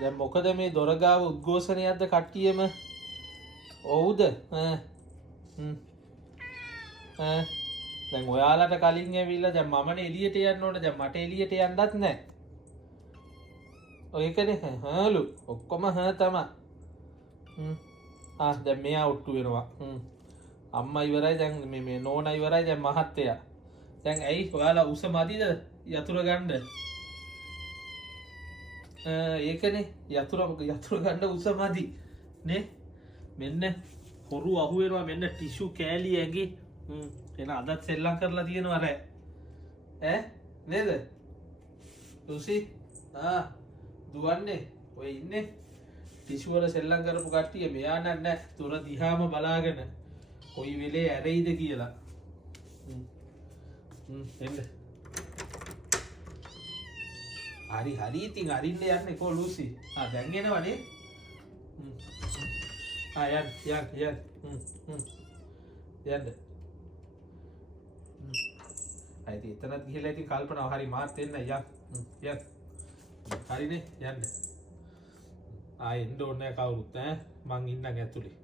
දැන් මොකද මේ දොරගාව උද්ඝෝෂණයක්ද කට්ටියම? ඔව්ද? දැන් ඔයාලට කලින් ඇවිල්ලා දැන් මමනේ එළියට යන්න ඕන. දැන් මට එළියට යන්නත් නැහැ. ඔයකනේ හාලු ඔක්කොම තමයි. දැන් මෙයා ඔට්ටු වෙනවා. අම්මා ඉවරයි දැන් මේ නෝනා ඉවරයි දැන් මහත්තයා. දැන් ඇයි ඔයාලා උස මදිද යතුරු ගන්න? ඒකනේ යතුරු ගන්න උස මදි නේ. මෙන්න හොරු අහු වෙනවා. මෙන්න ටිෂු කෑලි ඇගේ. එන අදත් සෙල්ලම් කරලා තියෙනවා රෑ. නේද? ලුසි දුවන්නේ ඔය ඉන්නේ ටිෂු වල සෙල්ලම් කරපු කට්ටිය. මෙයා නෑ තුර දිහාම බලාගෙන කොයි වෙලේ ඇරෙයිද කියලා. එන්න. හරි ඉතින් අරින්න යන්නේ කො ලූසි. දැන් එනවනේ. යන්න. යන්න. ඉතින් එතනත් ගිහලා ඉතින් කල්පනා හරි මාත් එන්න යන්න. හරිනේ යන්න. එන්න ඕනේ කවුරුත් මං ඉන්නම් ඇතුලේ.